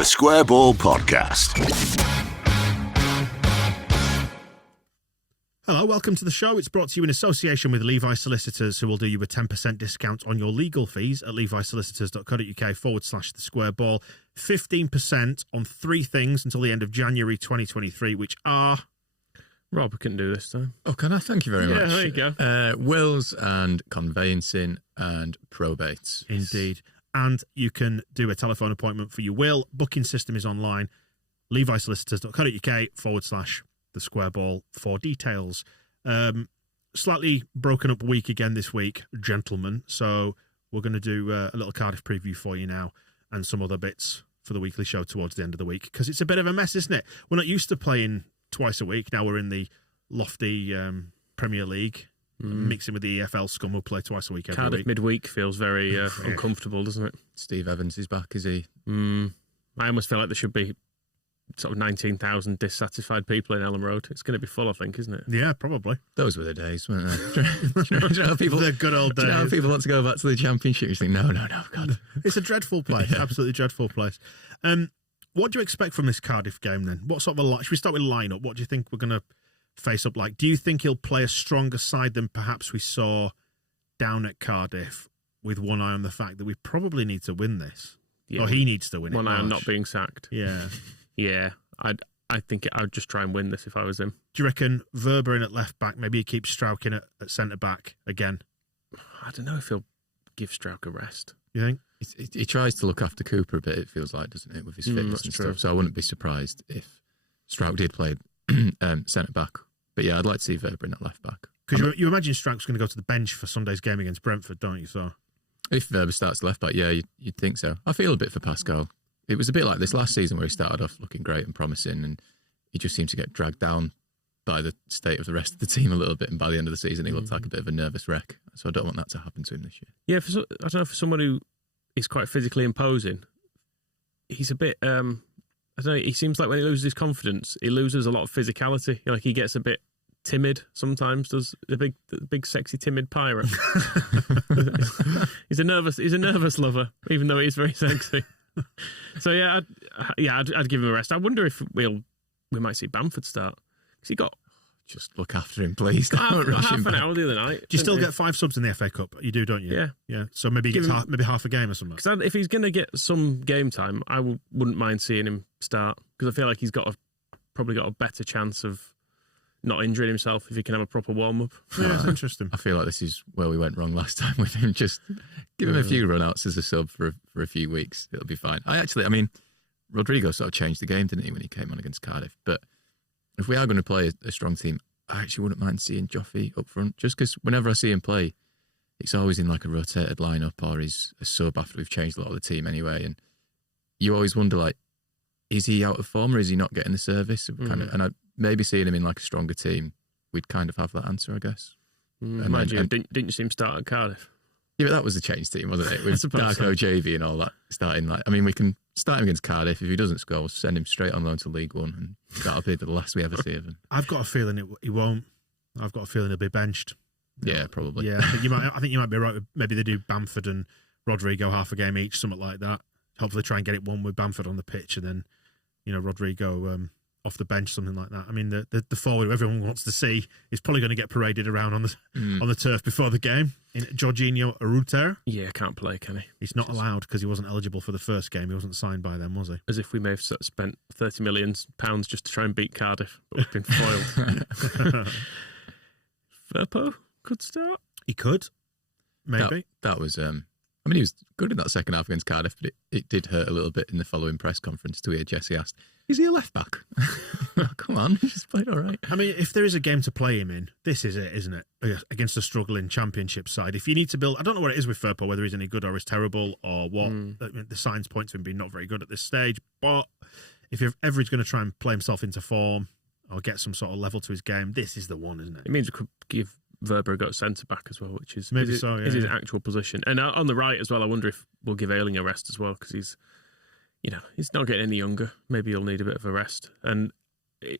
The Square Ball Podcast. Hello, welcome to the show. It's brought to you in association with Levi Solicitors, who will do you a 10% discount on your legal fees at levisolicitors.co.uk/the square ball. 15% on 3 things until the end of January 2023, which are... Rob, we couldn't do this time. Oh, can I? Thank you very much. Yeah, there you go. Wills and conveyancing and probates. Indeed. And you can do a telephone appointment for your will. Booking system is online. levisolicitors.co.uk/the square ball for details. Slightly broken up week again this week, gentlemen. So we're going to do a little Cardiff preview for you now and some other bits for the weekly show towards the end of the week, because it's a bit of a mess, isn't it? We're not used to playing twice a week. Now we're in the lofty Premier League. Mixing with the EFL scum, we'll play twice a week every Cardiff week. midweek feels very uncomfortable, doesn't it? Steve Evans is back, is he? I almost feel like there should be sort of 19,000 dissatisfied people in Elland Road. It's going to be full, I think, isn't it? Yeah, probably. Those were the days, weren't they? do you know how people, the good old days. Do you know how people want to go back to the Championship? You think, no, God. It's a dreadful place, absolutely dreadful place. What do you expect from this Cardiff game then? What sort of should we start with lineup? What do you think we're going to face up like? Do you think he'll play a stronger side than perhaps we saw down at Cardiff, with one eye on the fact that we probably need to win this? Yeah. Or he needs to win it. One eye on not being sacked. Yeah. Yeah. I think I'd just try and win this if I was him. Do you reckon Verber in at left back? Maybe he keeps Strauch in at centre back again? I don't know if he'll give Strauch a rest. You think? He tries to look after Cooper a bit, it feels like, doesn't it, with his fitness and stuff. So I wouldn't be surprised if Strauch did play centre back. But yeah, I'd like to see Verber in at left back. Because you imagine Strauch's going to go to the bench for Sunday's game against Brentford, don't you? So if Verber starts left back, yeah, you'd think so. I feel a bit for Pascal. It was a bit like this last season where he started off looking great and promising, and he just seemed to get dragged down by the state of the rest of the team a little bit. And by the end of the season, he looked like a bit of a nervous wreck. So I don't want that to happen to him this year. Yeah, I don't know, for someone who is quite physically imposing, he's a bit... I don't know, he seems like when he loses his confidence, he loses a lot of physicality. Like he gets a bit timid sometimes, does the big sexy timid pirate. He's a nervous lover, even though he's very sexy. So I'd give him a rest. I wonder if we might see Bamford start, because he got... Just look after him, please. Got half an hour the other night. Do you still get 5 subs in the FA Cup? You do, don't you? Yeah. Yeah. So maybe he gets half a game or something. Because if he's going to get some game time, I wouldn't mind seeing him start, because I feel like he's probably got a better chance of not injuring himself if he can have a proper warm-up. Yeah, that's interesting. I feel like this is where we went wrong last time with him. Just give him a few run-outs as a sub for a few weeks. It'll be fine. Rodrigo sort of changed the game, didn't he, when he came on against Cardiff? But if we are going to play a strong team, I actually wouldn't mind seeing Joffrey up front, just because whenever I see him play, it's always in like a rotated lineup, or he's a sub after we've changed a lot of the team anyway. And you always wonder, like, is he out of form or is he not getting the service? And maybe seeing him in like a stronger team, we'd kind of have that answer, I guess. Didn't you see him start at Cardiff? Yeah, but that was a change team, wasn't it? With Darko, JV and all that starting. We can start him against Cardiff. If he doesn't score, we'll send him straight on loan to League One, and that'll be the last we ever see of him. I've got a feeling he won't. I've got a feeling he'll be benched. Yeah, probably. Yeah, I think you might be right. Maybe they do Bamford and Rodrigo half a game each, something like that. Hopefully try and get it won with Bamford on the pitch, and then, Rodrigo off the bench, something like that. I mean, the forward who everyone wants to see is probably going to get paraded around on the turf before the game. In Jorginho Arruter. Yeah, can't play, can he? He's not allowed because he wasn't eligible for the first game. He wasn't signed by them, was he? As if we may have spent £30 million just to try and beat Cardiff, but we've been foiled. Firpo could start. He could, maybe. That was. He was good in that second half against Cardiff, but it did hurt a little bit in the following press conference to hear Jesse asked, "Is he a left back?" Come on, he's played all right. I mean, if there is a game to play him in, this is it, isn't it? Against a struggling Championship side. If you need to build, I don't know what it is with Firpo, whether he's any good or he's terrible or what. The signs point to him being not very good at this stage. But if ever he's going to try and play himself into form or get some sort of level to his game, this is the one, isn't it? It means we could give Verber a go centre back as well, which is his actual position. And on the right as well, I wonder if we'll give Ayling a rest as well, because he's not getting any younger. Maybe he'll need a bit of a rest. And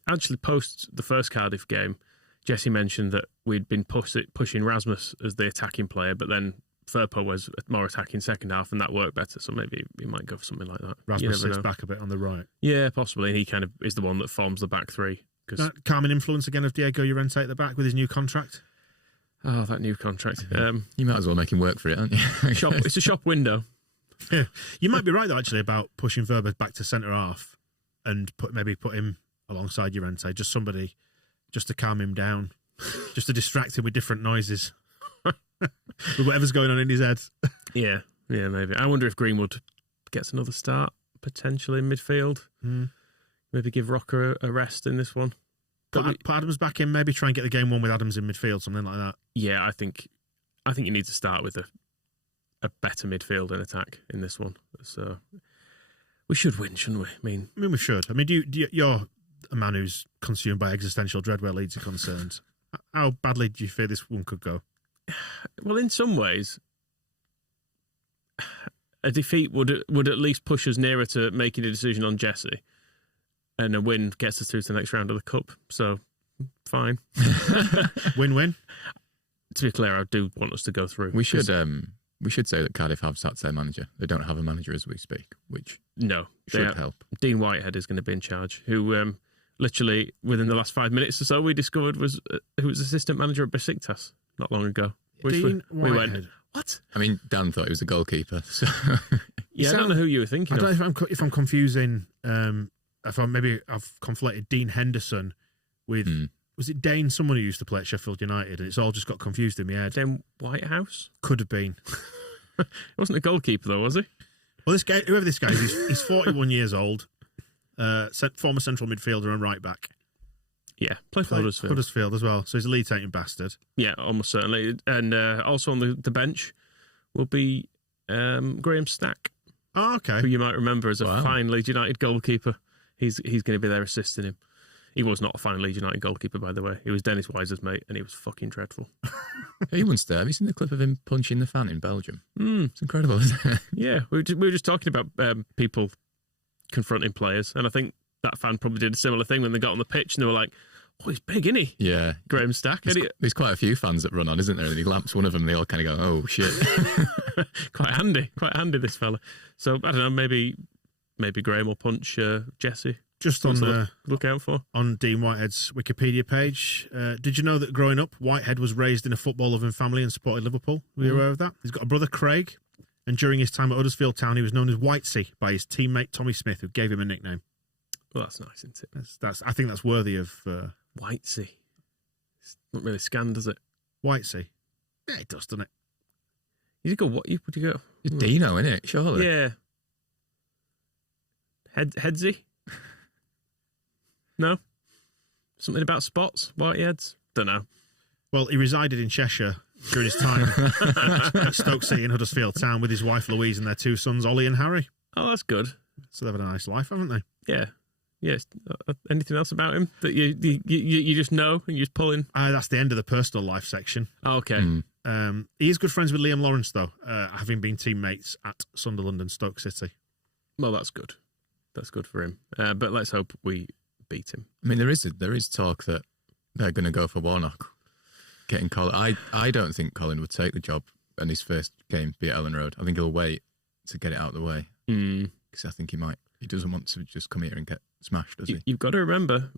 actually, post the first Cardiff game, Jesse mentioned that we'd been pushing Rasmus as the attacking player, but then Firpo was more attacking second half, and that worked better. So maybe he might go for something like that. Rasmus sits back a bit on the right. Yeah, possibly. And he kind of is the one that forms the back three. That calming influence again of Diego Llorente at the back with his new contract. Oh, that new contract. You might as well make him work for it, aren't you? It's a shop window. Yeah. You might be right, though, actually, about pushing Verber back to centre half and maybe put him alongside Llorente, just somebody, just to calm him down, just to distract him with different noises, with whatever's going on in his head. Yeah, maybe. I wonder if Greenwood gets another start, potentially in midfield. Maybe give Rocker a rest in this one. Put Adams back in, maybe try and get the game won with Adams in midfield, something like that. Yeah, I think you need to start with a better midfield and attack in this one. So we should win, shouldn't we? I mean, we should. I mean, you're a man who's consumed by existential dread where Leeds are concerned. How badly do you fear this one could go? Well, in some ways, a defeat would at least push us nearer to making a decision on Jesse. And a win gets us through to the next round of the Cup. So, fine. Win-win. To be clear, I do want us to go through. We should say that Cardiff have sacked their manager. They don't have a manager as we speak, which should help. Dean Whitehead is going to be in charge, who literally within the last 5 minutes or so we discovered who was assistant manager at Besiktas not long ago. Dean Whitehead. We went, what? I mean, Dan thought he was a goalkeeper. So. Yeah, I don't know who you were thinking of. I don't know if I'm confusing... I've conflated Dean Henderson with was it Dane, someone who used to play at Sheffield United, and it's all just got confused in my head. Dane Whitehouse? Could have been. He wasn't a goalkeeper though, was he? Well, this guy, whoever this guy is, he's 41 years old, former central midfielder and right back. Yeah, played for Huddersfield as well, so he's a Leeds-hating bastard. Yeah, almost certainly. And also on the bench will be Graham Stack. Oh, okay. Who you might remember as a fine Leeds United goalkeeper. He's going to be there assisting him. He was not a fine Leeds United goalkeeper, by the way. He was Dennis Wise's mate, and he was fucking dreadful. He once there. Have you seen the clip of him punching the fan in Belgium? It's incredible, isn't it? Yeah, we were just talking about people confronting players, and I think that fan probably did a similar thing when they got on the pitch, and they were like, "Oh, he's big, isn't he?" Yeah, Graham Stack. There's quite a few fans that run on, isn't there? And he lamps one of them, and they all kind of go, "Oh shit!" Quite handy, this fella. So I don't know, maybe Graham will punch Jesse. Just on look out for on Dean Whitehead's Wikipedia page. Did you know that growing up, Whitehead was raised in a football-loving family and supported Liverpool? Were you aware of that? He's got a brother, Craig, and during his time at Huddersfield Town, he was known as Whitesy by his teammate Tommy Smith, who gave him a nickname. Well, that's nice, isn't it? I think that's worthy of Whitesy. It's not really scanned, does it? Whitesy. Yeah, it does, doesn't it? You go. What? Would you go? It's Dino, isn't it? Surely. Yeah. Headsy. No? Something about spots? Whiteheads? Don't know. Well, he resided in Cheshire during his time at Stoke City in Huddersfield Town with his wife Louise and their two sons, Ollie and Harry. Oh, that's good. So they've had a nice life, haven't they? Yeah. Yes. Anything else about him that you just know and you just pull in? That's the end of the personal life section. Oh, okay. He is good friends with Liam Lawrence, though, having been teammates at Sunderland and Stoke City. Well, that's good. That's good for him. But let's hope we beat him. I mean, there is talk that they're going to go for Warnock, getting Colin. I don't think Colin would take the job in his first game, be at Elland Road. I think he'll wait to get it out of the way because I think he doesn't want to just come here and get smashed, does he? You've got to remember,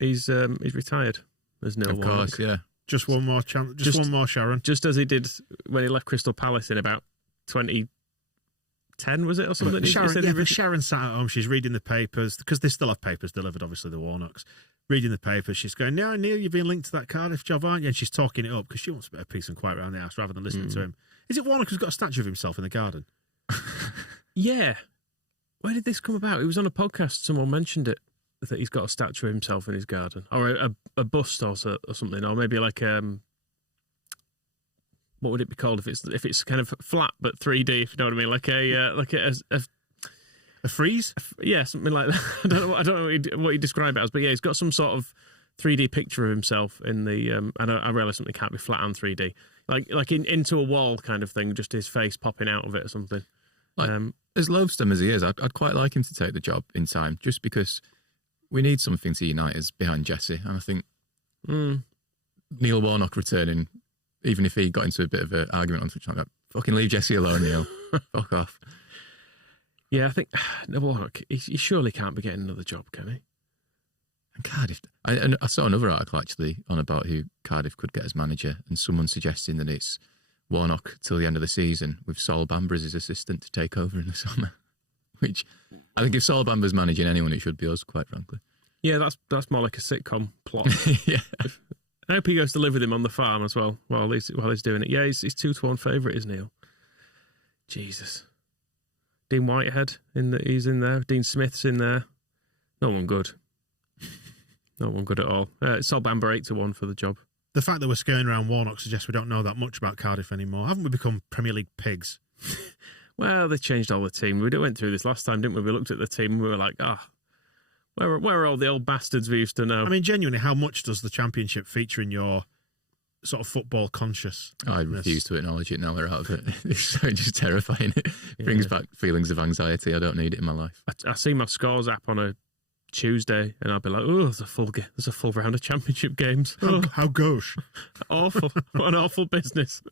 he's retired. There's no Warnock. Of course, yeah. Just one more chance. Just one more, Sharon. Just as he did when he left Crystal Palace in about 2010, was it, or something? Sharon sat at home. She's reading the papers because they still have papers delivered, obviously, the Warnocks. Reading the papers, she's going, "No, Neil, you've been linked to that Cardiff job, aren't you?" And she's talking it up because she wants a bit of peace and quiet around the house rather than listening to him. Is it Warnock who's got a statue of himself in the garden? Yeah. Where did this come about? It was on a podcast. Someone mentioned it, that he's got a statue of himself in his garden, or a bust or something, or maybe like what would it be called if it's kind of flat but 3D, if you know what I mean, like a frieze? Yeah, something like that. I don't know what you describe it as, but yeah, he's got some sort of 3D picture of himself in the and I realise something can't be flat and 3D, like into a wall kind of thing, just his face popping out of it or something. As loathsome as he is, I'd quite like him to take the job in time, just because we need something to unite us behind Jesse. And I think Neil Warnock returning, even if he got into a bit of an argument on Twitch like that Fucking leave Jesse alone, Neil. Fuck off. Yeah, I think Warnock, he surely can't be getting another job, can he? And Cardiff. I saw another article actually on about who Cardiff could get as manager, and someone suggesting that it's Warnock till the end of the season with Sol Bamba as his assistant to take over in the summer. Which I think if Sol Bamba's managing anyone, it should be us, quite frankly. Yeah, that's more like a sitcom plot. Yeah. I hope he goes to live with him on the farm as well while he's doing it. Yeah, he's 2-1 favourite, isn't he? Jesus. Dean Whitehead he's in there. Dean Smith's in there. No one good. No one good at all. Sol Bamba 8-1 for the job. The fact that we're skirting around Warnock suggests we don't know that much about Cardiff anymore. Haven't we become Premier League pigs? Well, they changed all the team. We went through this last time, didn't we? We looked at the team and we were like, where are all the old bastards we used to know? I mean, genuinely, how much does the Championship feature in your sort of football conscious? I refuse to acknowledge it now we're out of it. It's so just terrifying. It brings back feelings of anxiety. I don't need it in my life. I see my scores app on a Tuesday and I'll be like, there's a full round of Championship games. How gauche. Awful. What an awful business.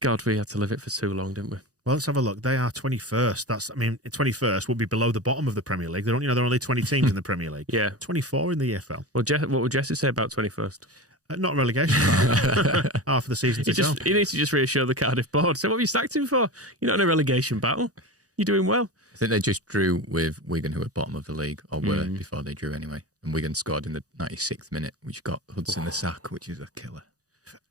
God, we had to live it for too long, didn't we? Well, let's have a look. They are 21st. 21st would be below the bottom of the Premier League. There are only 20 teams in the Premier League. Yeah. 24 in the EFL. Well, what would Jesse say about 21st? Not relegation. Half of the season to go. He needs to just reassure the Cardiff board. So what have you sacked him for? You're not in a relegation battle. You're doing well. I think they just drew with Wigan, who were bottom of the league, or were before they drew anyway. And Wigan scored in the 96th minute, which got Hudson the sack, which is a killer.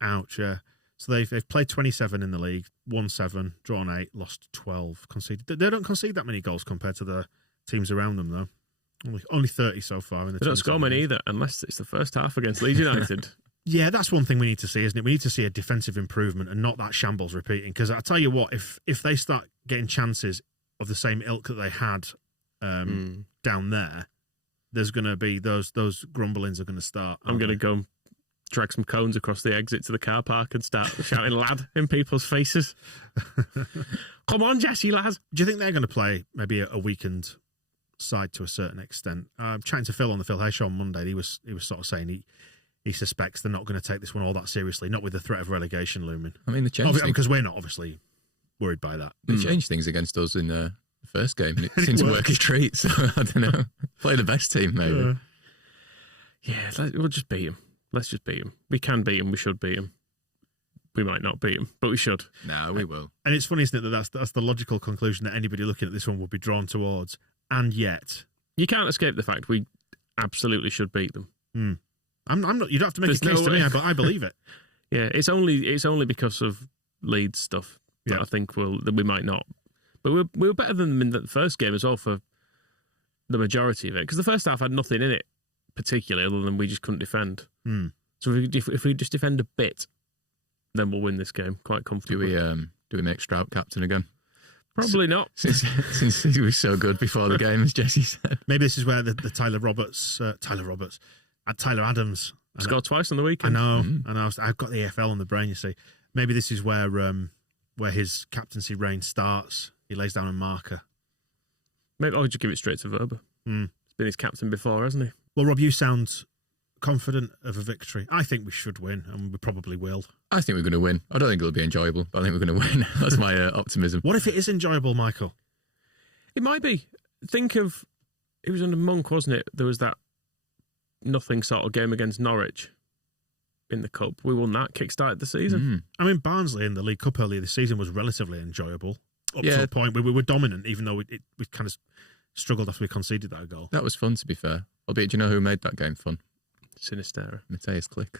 Ouch, yeah. So they've played 27 in the league, won 7, drawn 8, lost 12, conceded. They don't concede that many goals compared to the teams around them, though. Only 30 so far. In the they don't score many either, unless it's the first half against Leeds United. Yeah, that's one thing we need to see, isn't it? We need to see a defensive improvement and not that shambles repeating. Because I tell you what, if they start getting chances of the same ilk that they had down there, there's going to be those grumblings are going to start. I'm going to go drag some cones across the exit to the car park and start shouting lad in people's faces. Come on, Jesse, lad. Do you think they're going to play maybe a weakened side to a certain extent? I'm chatting to Phil on the Phil Hay show on Monday. He was sort of saying he suspects they're not going to take this one all that seriously, not with the threat of relegation looming. I mean, because we're not obviously worried by that. They changed things against us in the first game, and it seemed to work a treat. So I don't know. Play the best team, maybe. Yeah, we'll just beat him. Let's just beat him. We can beat him. We should beat him. We might not beat him, but we should. No, we will. And it's funny, isn't it, that's the logical conclusion that anybody looking at this one would be drawn towards. And yet, you can't escape the fact we absolutely should beat them. I'm not. You don't have to make a case to me, but I believe it. Yeah, it's only because of Leeds stuff that I think that we might not. But we were better than them in the first game as well for the majority of it, because the first half had nothing in it particularly other than we just couldn't defend. So if we just defend a bit, then we'll win this game quite comfortably. Do we make Strout captain again? Probably not. Since he was so good before the game, as Jesse said. Maybe this is where the Tyler Adams scored twice on the weekend. I know. I've got the AFL on the brain, you see. Maybe this is where his captaincy reign starts. He lays down a marker. Maybe I'll just give it straight to Verba. He's been his captain before, hasn't he? Well, Rob, you sound confident of a victory. I think we should win, and we probably will. I think we're going to win. I don't think it'll be enjoyable, but I think we're going to win. That's my optimism. What if it is enjoyable, Michael? It might be. Think of, it was under Monk, wasn't it? There was that nothing sort of game against Norwich in the Cup. We won that, kick-started the season. I mean, Barnsley in the League Cup earlier this season was relatively enjoyable. Up to a point. We were dominant, even though we kind of struggled after we conceded that goal. That was fun, to be fair. Albeit, do you know who made that game fun? Sinistera. Mateus Click.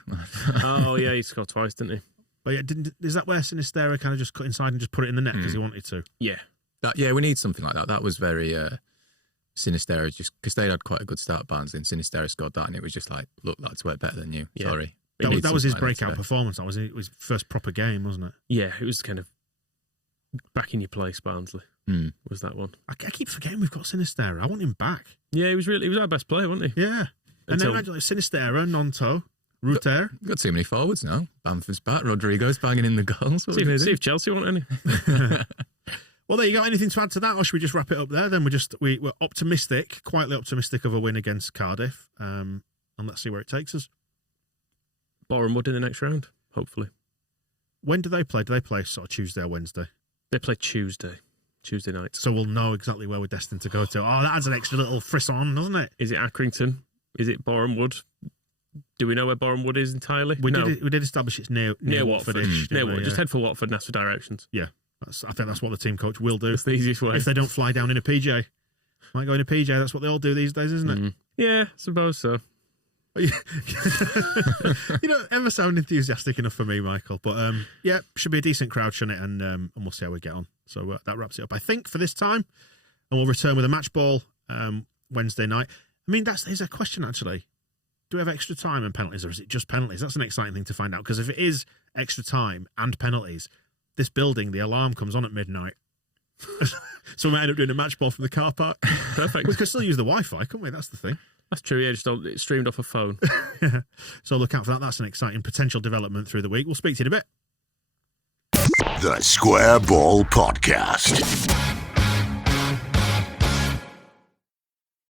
Oh, yeah, he scored twice, didn't he? But yeah, is that where Sinistera kind of just cut inside and just put it in the net because he wanted to? Yeah. We need something like that. That was very Sinistera, just because they had quite a good start at Barnsley, and Sinistera scored that, and it was just like, look, that's way better than you. Yeah. Sorry. That was his breakout performance. That was it. Was his first proper game, wasn't it? Yeah, it was kind of back in your place, Barnsley. Was that one? I keep forgetting we've got Sinistera. I want him back. Yeah, he was our best player, wasn't he? Yeah. And then imagine Sinistera, Nonto, Ruter. Got too many forwards now. Bamford's back. Rodrigo's banging in the goals. See if Chelsea want any. Well, there you go. Anything to add to that, or should we just wrap it up there? Then we're optimistic, quietly optimistic of a win against Cardiff, and let's see where it takes us. Boreham Wood in the next round, hopefully. When do they play? Do they play sort of Tuesday or Wednesday? They play Tuesday night. So we'll know exactly where we're destined to go to. Oh, that adds an extra little frisson, doesn't it? Is it Accrington? Is it Boreham Wood? Do we know where Boreham Wood is entirely? We did establish it's near Watford. Just head for Watford and ask for directions. Yeah, I think that's what the team coach will do. That's the easiest way. If they don't fly down in a PJ. Might go in a PJ, that's what they all do these days, isn't it? Yeah, I suppose so. You don't ever sound enthusiastic enough for me, Michael. But yeah, should be a decent crowd, shouldn't it? And we'll see how we get on. So that wraps it up, I think, for this time. And we'll return with a match ball Wednesday night. I mean, here's a question, actually. Do we have extra time and penalties, or is it just penalties? That's an exciting thing to find out. Because if it is extra time and penalties, this building, the alarm comes on at midnight. So we might end up doing a match ball from the car park. Perfect. We could still use the Wi-Fi, couldn't we? That's the thing. That's true, yeah, it's streamed off a phone. So look out for that. That's an exciting potential development through the week. We'll speak to you in a bit. The Square Ball Podcast.